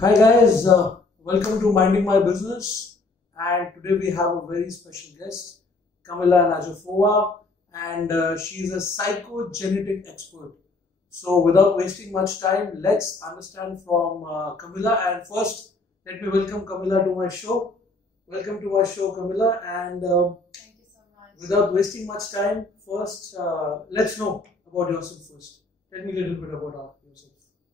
Hi guys, welcome to Minding My Business, and today we have a very special guest, Kamilla Najafova, and she's a psychogenetic expert. So without wasting much time, let's understand from Kamilla. And first, let me welcome Kamilla to my show. Welcome to my show, Kamilla, and Thank you so much. without wasting much time, first let's know about yourself first. Tell me a little bit about yourself.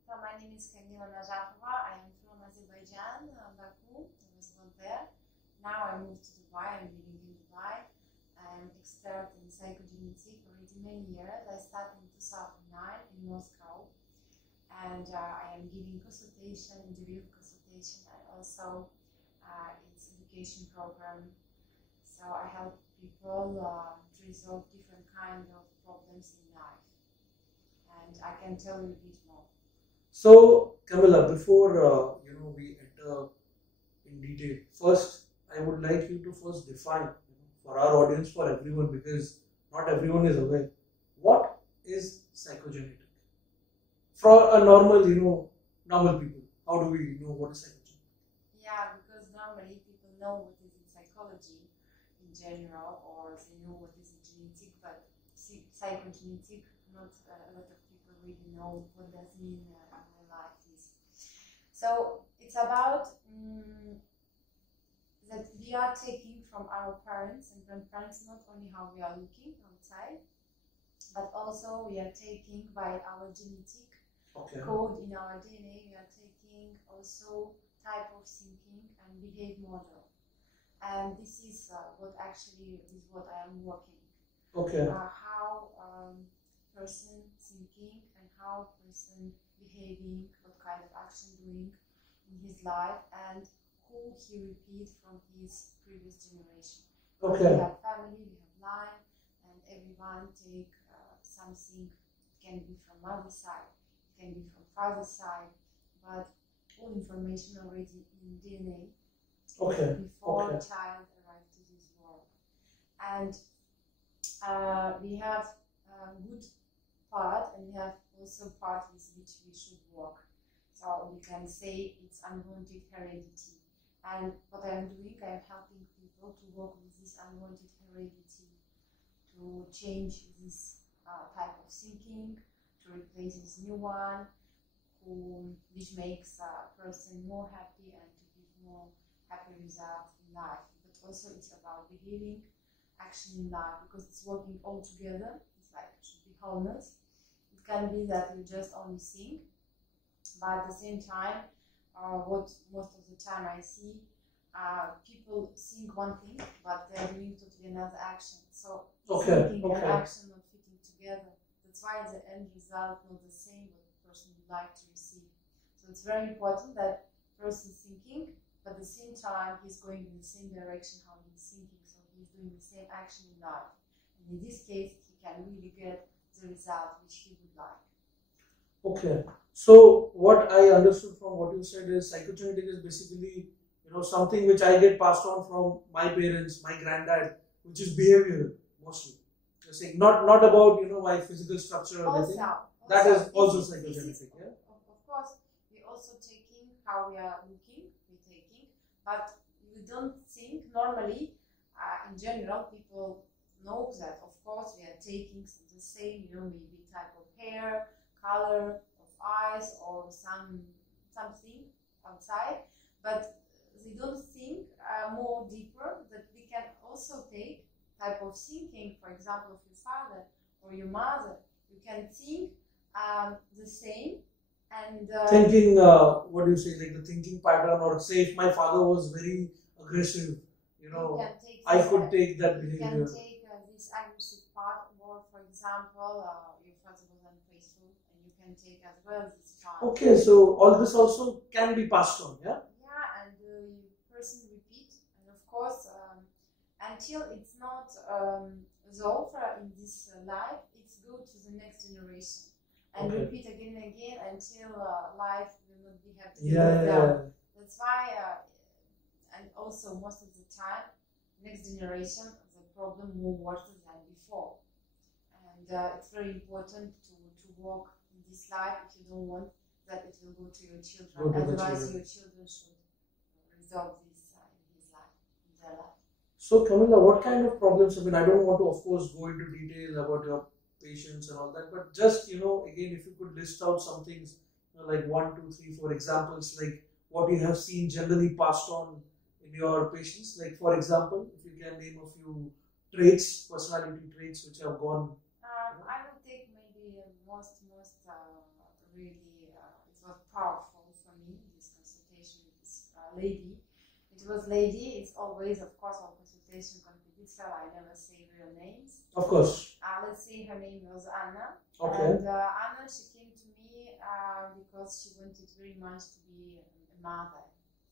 So my name is Kamilla Najafova. I am from Azerbaijan, Baku. I was born there. Now I moved to Dubai. I'm living in Dubai. I'm expert in psychogenetic already many years. I started in 2009 in Moscow, and I am giving consultation, individual consultation, and also it's education program. So I help people to resolve different kind of problems in life, and I can tell you a bit more. So, Kamilla, before we enter in detail, first I would like you to first define for our audience, for everyone, because not everyone is aware, what is psychogenetic for a normal people. How do we know what is psychogenetic? Yeah, because normally people know what is in psychology in general, or they know what is in genetic, but psychogenetic, not a lot of people really know what does mean in their life is. So it's about that we are taking from our parents and grandparents not only how we are looking outside, but also we are taking by our genetic code in our DNA. We are taking also type of thinking and behavior model, and this is what actually is what I am working. How person thinking and how person behaving, what kind of action doing in his life, and who he repeat from his previous generation. We have family, we have line, and everyone take something. It can be from mother side, it can be from father side, but all information already in DNA before child arrived to this world. And we have good part, and we have also part with which we should work. So we can say it's unwanted heredity. And what I am doing, I am helping people to work with this unwanted heredity, to change this type of thinking, to replace this new one, which makes a person more happy and to give more happy results in life. But also it's about behaving, action in life, because it's working all together. It's like it should be wholeness. It can be that you just only think, but at the same time, what most of the time I see, people think one thing, but they're doing totally another action. So thinking and action not fitting together. That's why the end result not the same what the person would like to receive. So it's very important that person thinking, but at the same time he's going in the same direction how he's thinking. So he's doing the same action in life. And in this case, he can really get the result which he would like. Okay. So what I understood from what you said is psychogenetic is basically something which I get passed on from my parents, my granddad, which is behavioral mostly. You're saying not about my physical structure or anything. That is also psychogenetic, yeah. Of course, we also taking how we are looking, we're taking, but we don't think normally. In general, people know that of course we are taking the same, maybe type of hair, color of eyes, or something outside, but they don't think more deeper that we can also take type of thinking, for example, of your father or your mother. You can think the same and thinking. What do you say? Like the thinking pattern, or say if my father was very aggressive, I could take that behavior. You can take this aggressive part, or for example, your father was unfaithful, and you can take as well this part. Okay, so all this also can be passed on, yeah. Yeah, and person repeat, and of course, until it's not resolved in this life, it's go to the next generation and repeat again and again until life will not be happy. Yeah. That's why, and also most of the time, next generation the problem more worse than before, and it's very important to work in this life if you don't want that it will go to your children. Go to Otherwise, your children should resolve this in his life, in their life. So, Kamilla, what kind of problems? I mean, I don't want to, of course, go into detail about your patients and all that, but just, again, if you could list out some things, like 1, 2, 3, 4 examples, like what you have seen generally passed on in your patients. Like, for example, if you can name a few traits, personality traits which have gone. I would take maybe most really, it was powerful for me, this consultation with this lady. It was lady, it's always, of course, our consultation confidential, I never say real names. Of course. Let's say her name was Anna. Okay. And Anna, she came to me because she wanted very much to be a mother.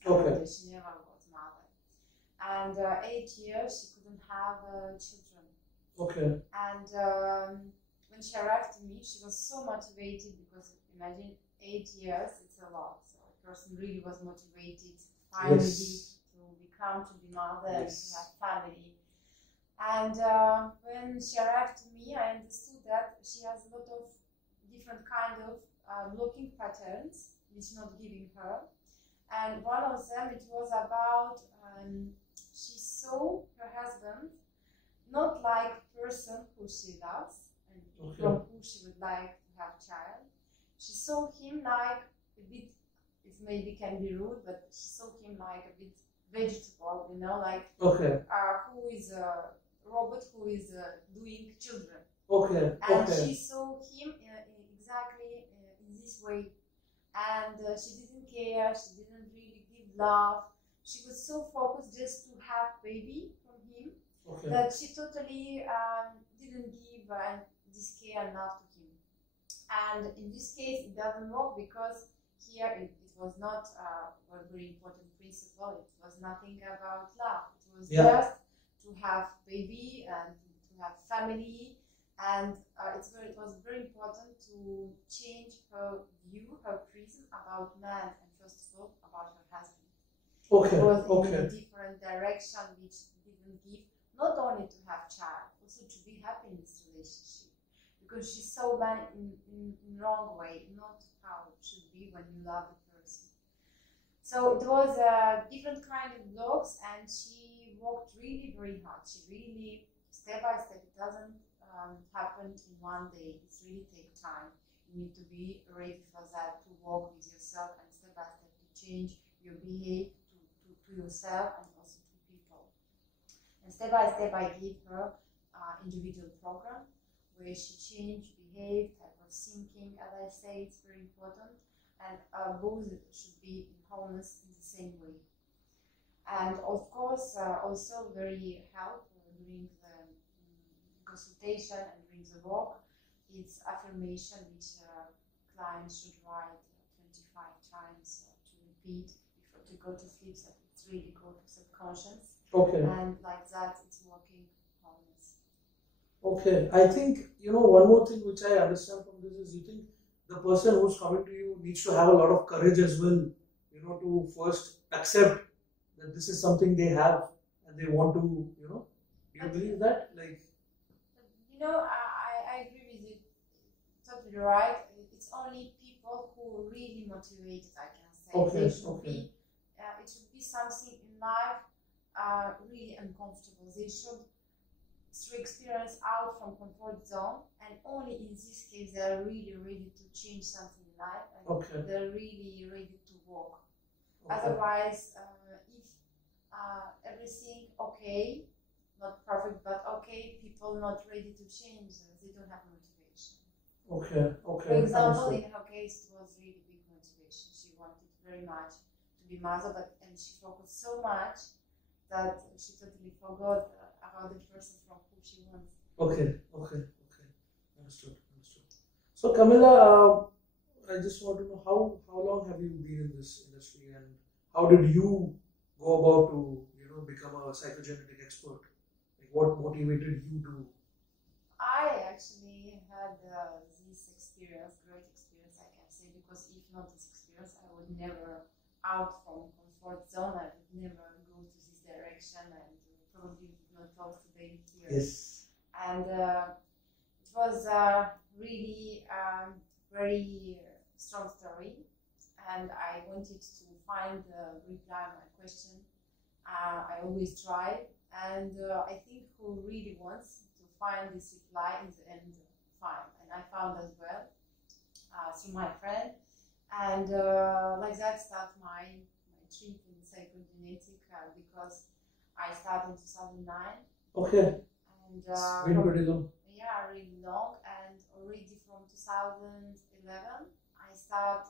Okay. And she never was mother. And 8 years, she couldn't have children. Okay. And when she arrived to me, she was so motivated because imagine 8 years, it's a lot. So a person really was motivated finally to be mother and to have family. And when she arrived to me, I understood that she has a lot of different kind of blocking patterns which not giving her. And one of them, it was about she saw her husband not like person who she loves and from who she would like to have child. She saw him like a bit, it maybe can be rude, but she saw him like a bit vegetable, like who is a robot who is doing children. And she saw him exactly in this way. And she didn't care, she didn't really give love. She was so focused just to have baby from him that she totally didn't give this care and love to him. And in this case, it doesn't work because here it was not a very important principle. It was nothing about love. It was just to have baby and to have family. And it was very important to change her view, her prism about man, and first of all about her husband. It was in a different direction, which didn't give not only to have child, also to be happy in this relationship, because she saw man in wrong way, not how it should be when you love a person. So it was a different kind of blocks, and she worked really very hard. She really step by step. It doesn't happen in one day. It's really take time. You need to be ready for that, to work with yourself and step by step to change your behavior to yourself and also to people. And step by step, I gave her individual program where she changed, behave, type of thinking. As I say, it's very important, and both should be in wholeness in the same way. And of course, also very help during the consultation and during the work, it's affirmation which clients should write 25 times to repeat before to go to sleep, so it's really go to subconscious. And like that, it's working wholeness. I think, one more thing which I understand from this is, you think the person who's coming to you needs to have a lot of courage as well, to first accept that this is something they have and they want to, do you believe that? I agree with you, totally right. It's only people who really motivated, I can say. It should be something in life really uncomfortable. They should experience out from comfort zone, and only in this case they are really ready to change something in life, and they're really ready to work. Otherwise, if everything not perfect, but people not ready to change, they don't have motivation. For example, in her case, it was really big motivation. She wanted very much to be mother, and she focused so much that she totally forgot about the person from who she wants. Understood. So, Kamilla, I just want to know how long have you been in this industry, and how did you go about to become a psychogenetic expert? What motivated you to? I actually had this experience, great experience, I can say, because if not this experience, I would never out from comfort zone. I would never go to this direction, and probably would not talk today here. Yes. And it was really very strong story, and I wanted to find the reply to my question. I always try, and I think who really wants to find this reply in the end, fine. And I found as well through my friend, and like that start my trip in psychogenetic because I started in 2009. Okay. And been pretty long. Yeah, really long. And already from 2011, I start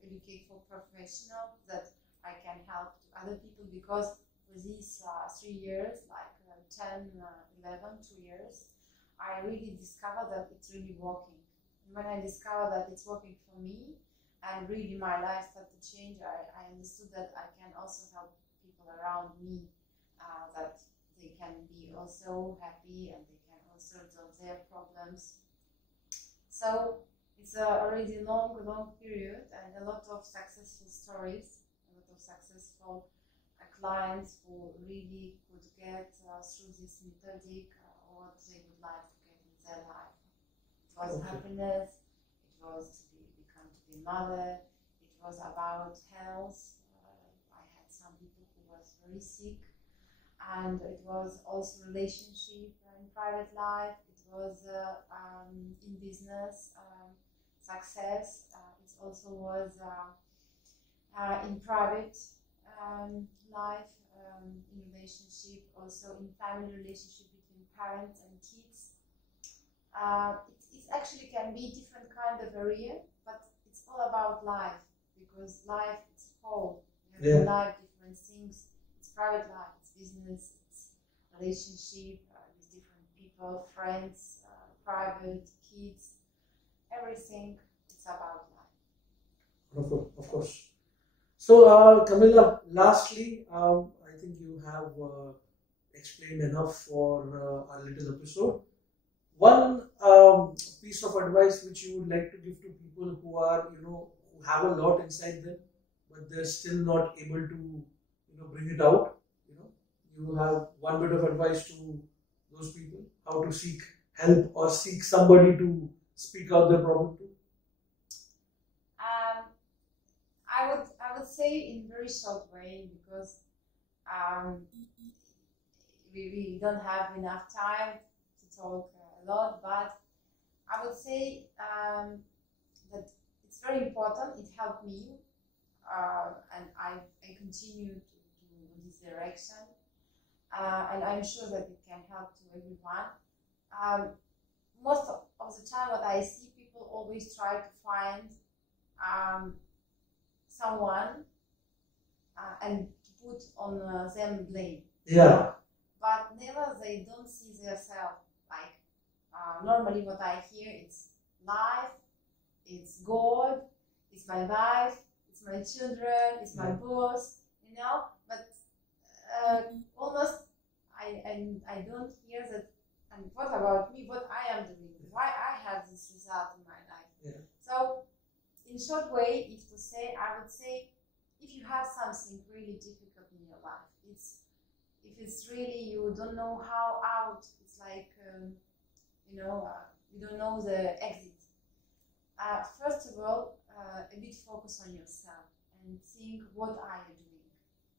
educate for professional that I can help to other people, because for these 3 years, like 10, 11, 2 years, I really discovered that it's really working. And when I discovered that it's working for me, and really my life started to change, I understood that I can also help people around me, that they can be also happy and they can also solve their problems. So it's already a long period and a lot of successful stories, a lot of successful clients who really could get through this methodic what they would like to get in their life. It was happiness, it was to become mother, it was about health. I had some people who was very sick, and it was also relationship in private life. It was in business success. It also was in private life, in relationship, also in family relationship between parents and kids. It actually can be different kind of area, but it's all about life, because life is whole. You have life, different things. It's private life, it's business, it's relationship with different people, friends, private, kids, everything. It's about life. Of course. So, Kamilla, lastly, I think you have explained enough for our little episode. One piece of advice which you would like to give to people who are, who have a lot inside them, but they're still not able to, bring it out. You have one bit of advice to those people, how to seek help or seek somebody to speak out their problem to. I would say in very short way, because we don't have enough time to talk a lot, but I would say that it's very important. It helped me, and I continue to do this direction, and I'm sure that it can help to everyone. Most of the time, what I see, people always try to find someone and to put on them blame. Yeah. But never they don't see themselves. Like normally what I hear, it's life, it's God, it's my wife, it's my children, it's my boss, but almost I don't hear that. And what about me, what I am doing, why I have this result in my life. Yeah. So in short way, I would say, if you have something really difficult in your life, if it's really you don't know how out, it's like you don't know the exit. First of all, a bit focus on yourself and think what are you doing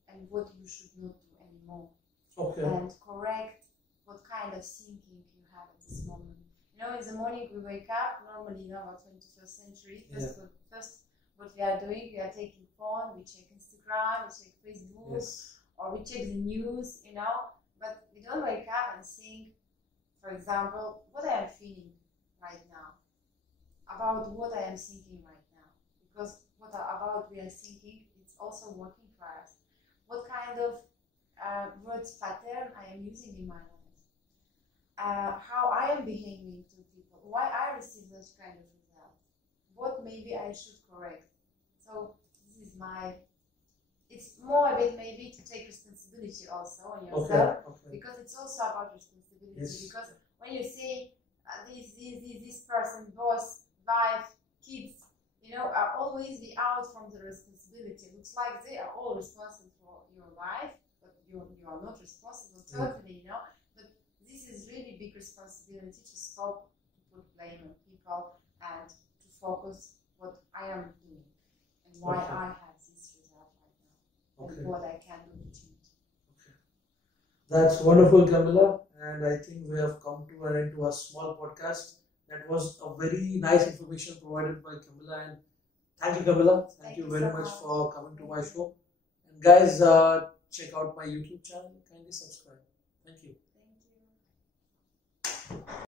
and what you should not do anymore. Okay. And correct what kind of thinking you have at this moment. In the morning we wake up, normally in our 21st century, first what we are doing, we are taking phone, we check Instagram, we check Facebook, or we check the news, but we don't wake up and think, for example, what I am feeling right now, about what I am thinking right now, because about we are thinking, it's also working for us. What kind of words pattern I am using in my life. How I am behaving to people, why I receive such kind of result, what maybe I should correct. So this is it's more a bit maybe to take responsibility also on yourself, because it's also about responsibility. Because when you say this person, boss, wife, kids, are always be out from the responsibility. It looks like they are all responsible for your life, but you are not responsible totally, But this is really big responsibility to stop to put blame on people and to focus what I am doing and why I have this result right now and what I can do to change. That's wonderful, Kamilla, and I think we have come to an end to a small podcast. That was a very nice information provided by Kamilla, and thank you, Kamilla. Thank you very much for coming to my show. And guys, check out my YouTube channel. Kindly subscribe. Thank you. Thank you.